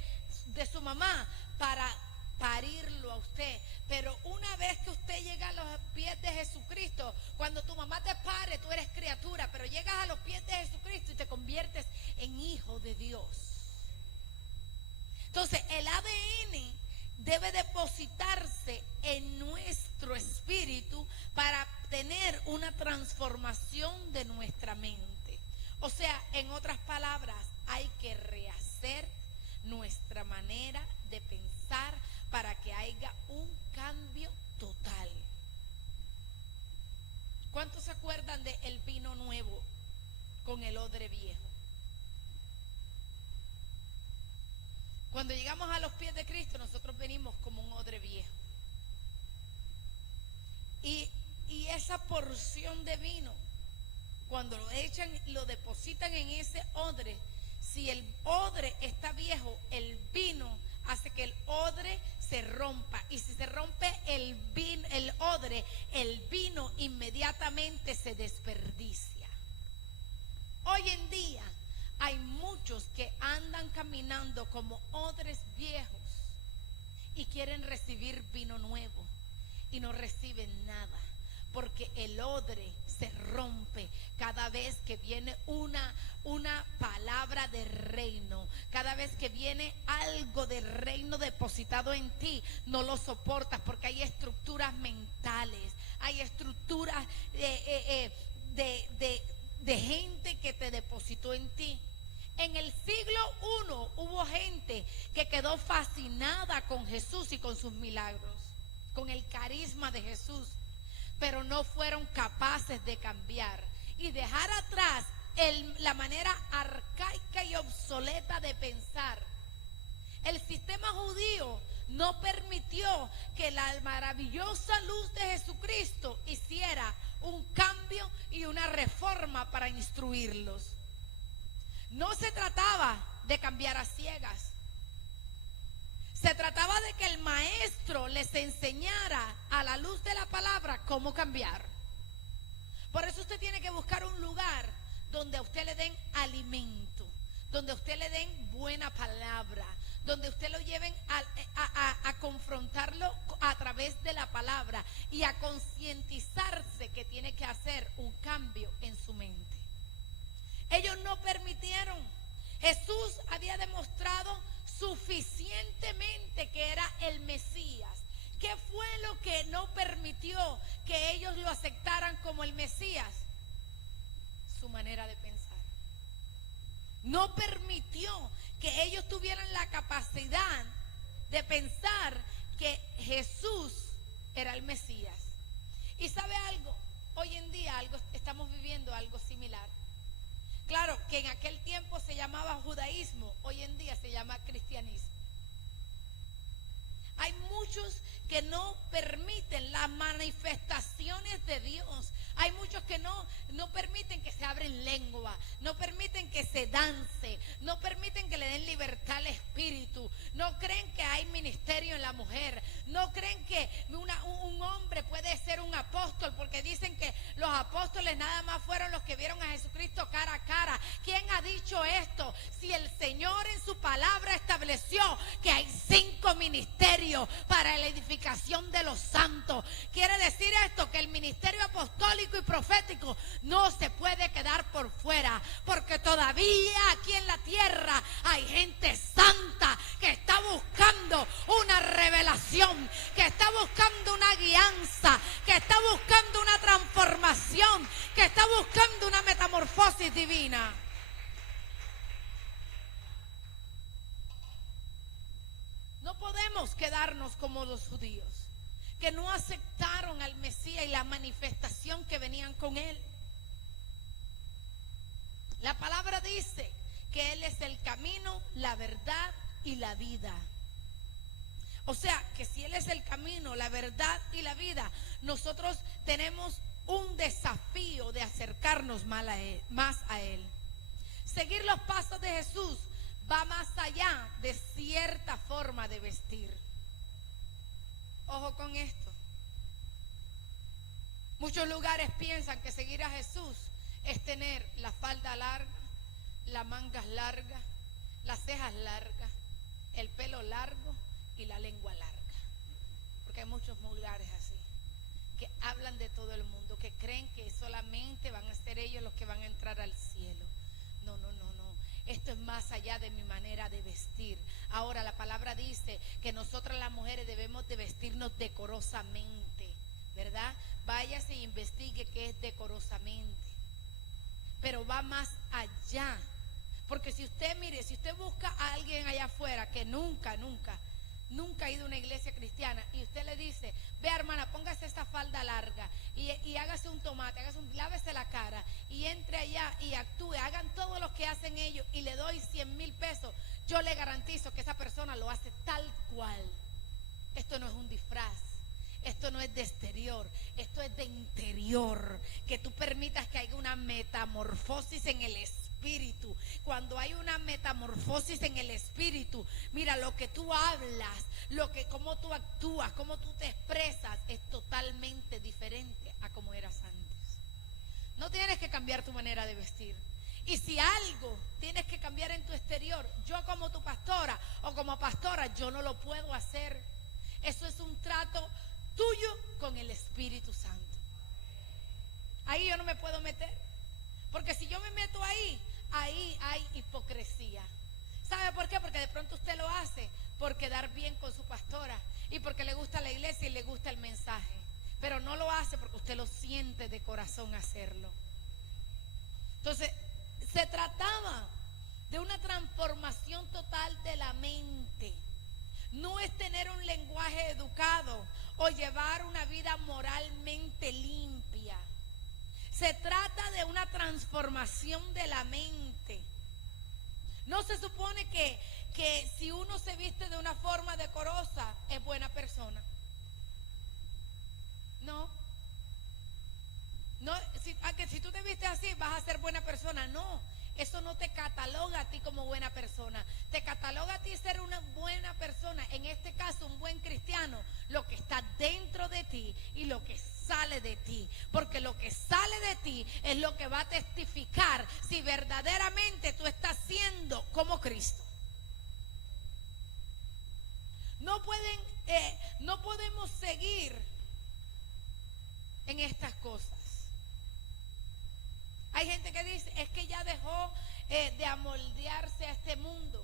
de su mamá para parirlo a usted. Pero una vez que usted llega a los pies de Jesucristo, cuando tu mamá te pare, tú eres criatura, pero llegas a los pies de Jesucristo y te conviertes en hijo de Dios. Entonces el ADN debe depositarse en nuestro espíritu para tener una transformación de nuestra mente. O sea, en otras palabras, hay que rehacer nuestra manera de pensar para que haya un cambio total. ¿Cuántos se acuerdan de el vino nuevo con el odre viejo? Cuando llegamos a los pies de Cristo, nosotros venimos como un odre viejo. Y esa porción de vino, cuando lo echan, lo depositan en ese odre. Si el odre está viejo, el vino hace que el odre se rompa. Y si se rompe el odre, el vino inmediatamente se desperdicia. Hoy en día hay muchos que andan caminando como odres viejos y quieren recibir vino nuevo y no reciben nada, porque el odre se rompe cada vez que viene una palabra de reino, cada vez que viene algo del reino depositado en ti, no lo soportas, porque hay estructuras mentales, hay estructuras de gente que te depositó en ti. En el siglo I hubo gente que quedó fascinada con Jesús y con sus milagros, con el carisma de Jesús, pero no fueron capaces de cambiar y dejar atrás la manera arcaica y obsoleta de pensar. El sistema judío no permitió que la maravillosa luz de Jesucristo hiciera un cambio y una reforma para instruirlos. No se trataba de cambiar a ciegas. Se trataba de que el maestro les enseñara a la luz de la palabra cómo cambiar. Por eso usted tiene que buscar un lugar donde a usted le den alimento, donde a usted le den buena palabra, donde usted lo lleven a confrontarlo a través de la palabra y a concientizarse que tiene que hacer un cambio en su mente. Ellos no permitieron. Jesús había demostrado suficientemente que era el Mesías. ¿Qué fue lo que no permitió que ellos lo aceptaran como el Mesías? Su manera de pensar. No permitió que ellos tuvieran la capacidad de pensar que Jesús era el Mesías. ¿Y sabe algo? Hoy en día estamos viviendo algo similar. Claro que en aquel tiempo se llamaba judaísmo, hoy en día se llama cristianismo. Hay muchos que no permiten las manifestaciones de Dios. Hay muchos que no permiten que se abren lengua, no permiten que se dance, no permiten que le den libertad al espíritu, no creen que hay ministerio en la mujer, no creen que un hombre puede ser un apóstol, porque dicen que los apóstoles nada más fueron los que vieron a Jesucristo cara a cara. ¿Quién ha dicho esto? Si el Señor en su palabra estableció que hay 5 ministerios para la edificación de los santos. Quiere decir esto, que el ministerio apostólico y profético no se puede quedar por fuera, porque todavía aquí en la tierra hay gente santa que está buscando una revelación, que está buscando una guianza, que está buscando una transformación, que está buscando una metamorfosis divina. No podemos quedarnos como los judíos, que no aceptaron al Mesías y la manifestación que venían con él. La palabra dice que Él es el camino, la verdad y la vida. O sea, que si Él es el camino, la verdad y la vida, nosotros tenemos un desafío de acercarnos más a Él. Seguir los pasos de Jesús va más allá de cierta forma de vestir. con esto. Muchos lugares piensan que seguir a Jesús es tener la falda larga, las mangas largas, las cejas largas, el pelo largo y la lengua larga. Porque hay muchos lugares así, que hablan de todo el mundo, que creen que solamente van a ser ellos los que van a entrar al cielo. No, no, no, no. Esto es más allá de mi manera de vestir. Ahora la palabra dice que nosotras las mujeres debemos de vestirnos decorosamente, ¿verdad? Váyase e investigue qué es decorosamente. Pero va más allá. Porque si usted, mire, si usted busca a alguien allá afuera que nunca ha ido a una iglesia cristiana y usted le dice, vea hermana, póngase esta falda larga y hágase un tomate, lávese la cara y entre allá y actúe, hagan todo lo que hacen ellos y le doy 100,000 pesos, yo le garantizo que esa persona lo hace tal cual. Esto no es un disfraz. Esto no es de exterior, esto es de interior. Que tú permitas que haya una metamorfosis en el espíritu. Cuando hay una metamorfosis en el espíritu, mira, lo que tú hablas, cómo tú actúas, cómo tú te expresas, es totalmente diferente a como eras antes. No tienes que cambiar tu manera de vestir. Y si algo tienes que cambiar en tu exterior, yo como tu pastora o como pastora, yo no lo puedo hacer. Eso es un trato tuyo con el Espíritu Santo. Ahí yo no me puedo meter, porque si yo me meto ahí hay hipocresía. ¿Sabe por qué? Porque de pronto usted lo hace por quedar bien con su pastora y porque le gusta la iglesia y le gusta el mensaje, pero no lo hace porque usted lo siente de corazón hacerlo. Entonces se trataba de una transformación total de la mente. No es tener un lenguaje educado o llevar una vida moralmente limpia. Se trata de una transformación de la mente. No se supone que si uno se viste de una forma decorosa es buena persona. No. No, si tú te vistes así vas a ser buena persona. No. Eso no te cataloga a ti como buena persona. Te cataloga a ti ser una buena persona. En este caso, un buen cristiano. Lo que está dentro de ti y lo que sale de ti. Porque lo que sale de ti es lo que va a testificar si verdaderamente tú estás siendo como Cristo. No podemos seguir en estas cosas. Hay gente que dice, es que ya dejó de amoldearse a este mundo.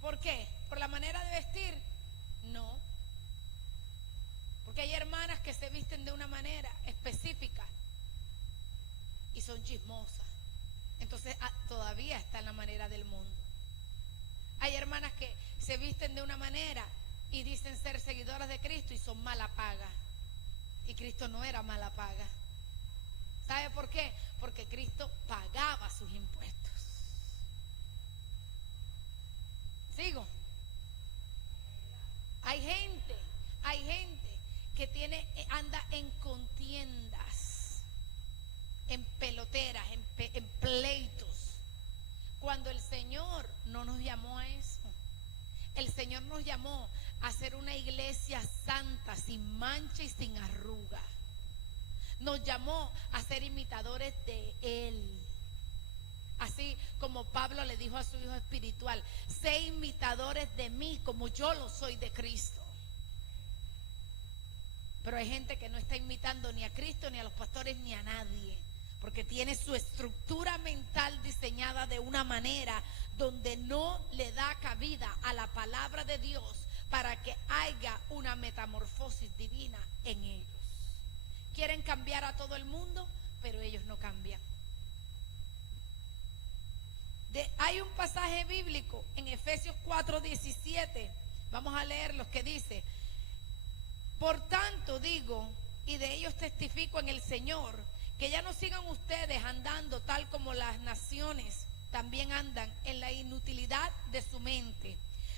¿Por qué? ¿Por la manera de vestir? No. Porque hay hermanas que se visten de una manera específica y son chismosas. Entonces todavía está en la manera del mundo. Hay hermanas que se visten de una manera y dicen ser seguidoras de Cristo y son mala paga. Y Cristo no era mala paga. ¿Sabe por qué? Porque Cristo pagaba sus impuestos. ¿Sigo? Hay gente que anda en contiendas, en peloteras, en pleitos, cuando el Señor no nos llamó a eso. El Señor nos llamó a ser una iglesia santa, sin mancha y sin arruga. Nos llamó a ser imitadores de Él. Así como Pablo le dijo a su hijo espiritual, sé imitadores de mí como yo lo soy de Cristo. Pero hay gente que no está imitando ni a Cristo, ni a los pastores, ni a nadie, porque tiene su estructura mental diseñada de una manera donde no le da cabida a la palabra de Dios para que haya una metamorfosis divina en ellos. Quieren cambiar a todo el mundo, pero ellos no cambian. Hay un pasaje bíblico en Efesios 4:17. Vamos a leer lo que dice: por tanto digo, y de ellos testifico en el Señor, que ya no sigan ustedes andando tal como las naciones también andan en la inutilidad de su mente,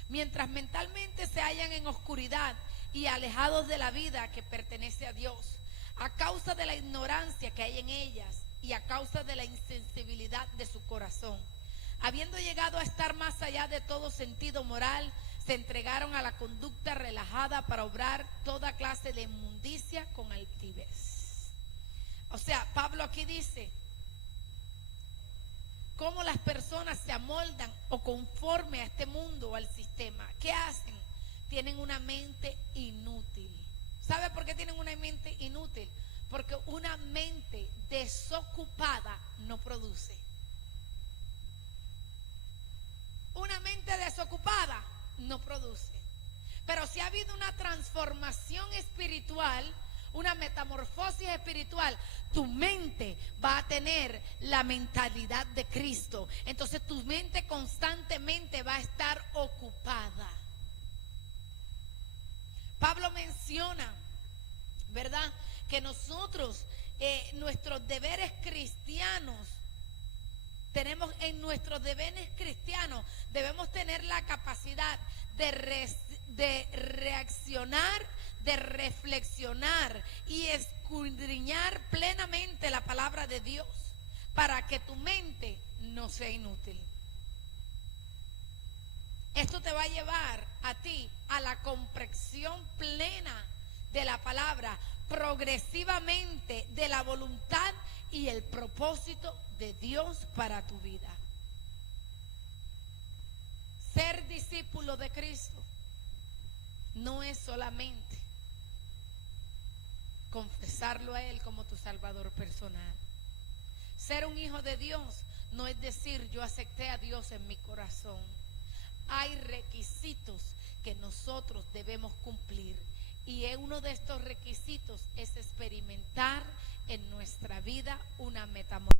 mientras mentalmente se hallan en oscuridad y alejados de la vida que pertenece a Dios, a causa de la ignorancia que hay en ellas y a causa de la insensibilidad de su corazón, habiendo llegado a estar más allá de todo sentido moral, se entregaron a la conducta relajada para obrar toda clase de inmundicia con altivez. O sea, Pablo aquí dice cómo las personas se amoldan o conforme a este mundo o al sistema. ¿Qué hacen? Tienen una mente inútil. ¿Sabe por qué tienen una mente inútil? Porque una mente desocupada no produce. Una mente desocupada no produce. Pero si ha habido una transformación espiritual, una metamorfosis espiritual, tu mente va a tener la mentalidad de Cristo. Entonces tu mente constantemente va a estar ocupada. Pablo menciona, ¿verdad?, que nosotros, nuestros deberes cristianos, en nuestros deberes cristianos debemos tener la capacidad de reaccionar, de reflexionar y escudriñar plenamente la palabra de Dios para que tu mente no sea inútil. Esto te va a llevar a ti a la comprensión plena de la palabra, progresivamente de la voluntad y el propósito de Dios para tu vida. Ser discípulo de Cristo no es solamente confesarlo a Él como tu Salvador personal. Ser un hijo de Dios no es decir yo acepté a Dios en mi corazón. Hay requisitos que nosotros debemos cumplir y uno de estos requisitos es experimentar en nuestra vida una metamorfosis.